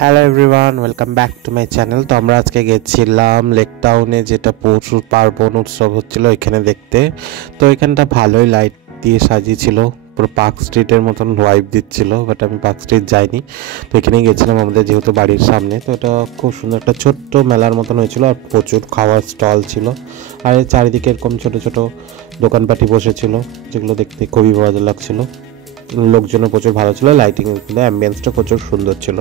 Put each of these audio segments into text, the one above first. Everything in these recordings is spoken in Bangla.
Hello everyone, welcome back to my channel. তো আমরা আজকে গেছিলাম লেক টাউনে, যেটা পৌষ পার্বণ উৎসব হচ্ছিল এখানে দেখতে। তো এখানটা ভালোই লাইট দিয়ে সাজিয়েছিল, পুরো পার্ক স্ট্রিটের মতন ভাইব দিচ্ছিল, বাট আমি পার্ক স্ট্রিট যাইনি। তো এখানেই গেছিলাম আমাদের যেহেতু বাড়ির সামনে। তো এটা খুব সুন্দর একটা ছোট্ট মেলার মতন হয়েছিল, আর প্রচুর খাওয়ার স্টল ছিল, আর এর চারিদিকে এরকম ছোট ছোট দোকানপাটি বসেছিল, যেগুলো দেখতে খুবই মজা লাগছিল। লোকজনও প্রচুর ভালো ছিল, লাইটিং অ্যাম্বিয়েন্সটা প্রচুর সুন্দর ছিল।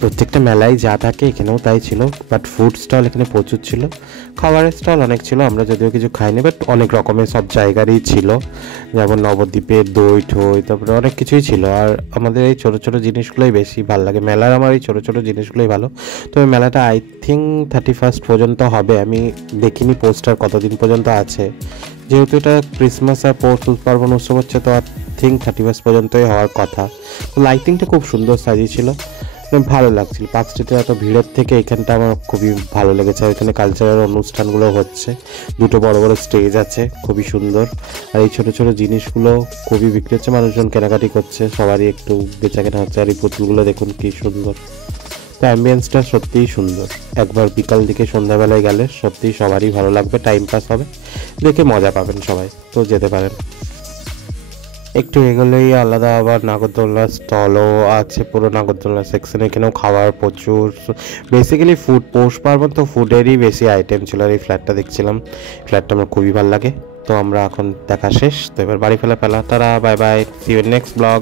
প্রত্যেকটা মেলায় যা থাকে এখানেও তাই ছিল, বাট ফুড স্টল এখানে প্রচুর ছিল, খাবারের স্টল অনেক ছিল। আমরা যদিও কিছু খাইনি, বাট অনেক রকমের সব জায়গারই ছিল, যেমন নবদ্বীপের দই ঠই, তারপরে অনেক কিছুই ছিল। আর আমাদের এই ছোটো ছোটো জিনিসগুলোই বেশি ভালো লাগে মেলার, আমার এই ছোটো ছোটো জিনিসগুলোই ভালো। তবে মেলাটা আই থিঙ্ক 31 পর্যন্ত হবে, আমি দেখিনি পোস্টার কতদিন পর্যন্ত আছে। যেহেতু এটা ক্রিসমাস আর পৌষ পার্বণ উৎসব হচ্ছে, তো আই থিঙ্ক 31 পর্যন্তই হওয়ার কথা। লাইটিংটা খুব সুন্দর সাজিয়েছিল, ভালো লাগছিল। পার্ক স্ট্রিটে এত ভিড়ের থেকে এখানটা আমার খুবই ভালো লেগেছে। আর এখানে কালচারাল অনুষ্ঠানগুলো হচ্ছে, দুটো বড় বড় স্টেজ আছে, খুবই সুন্দর। আর এই ছোটো ছোটো জিনিসগুলো খুবই বিক্রি হচ্ছে, মানুষজন কেনাকাটি করছে, সবারই একটু বেচা কেনা হচ্ছে। আর এই পুতুলগুলো দেখুন কি সুন্দর। তো অ্যাম্বিয়েন্সটা সত্যিই সুন্দর, একবার বিকাল দিকে সন্ধ্যাবেলায় গেলে সত্যিই সবারই ভালো লাগবে, টাইম পাস হবে, দেখে মজা পাবেন সবাই। তো যেতে পারেন। একটু এগোলেই আলাদা আবার নাগরদোলনার স্টলও আছে, পুরো নাগরদোলনা সেকশন। এখানেও খাওয়ার প্রচুর, বেসিক্যালি ফুড, পৌষ পার্বণ তো ফুডেরই বেশি আইটেম ছিল। আর এই ফ্ল্যাটটা দেখছিলাম, ফ্ল্যাটটা আমার খুবই ভালো লাগে। তো আমরা এখন দেখা শেষ, তো এবার বাড়ি ফেলা। তারা bye bye, see you next blog.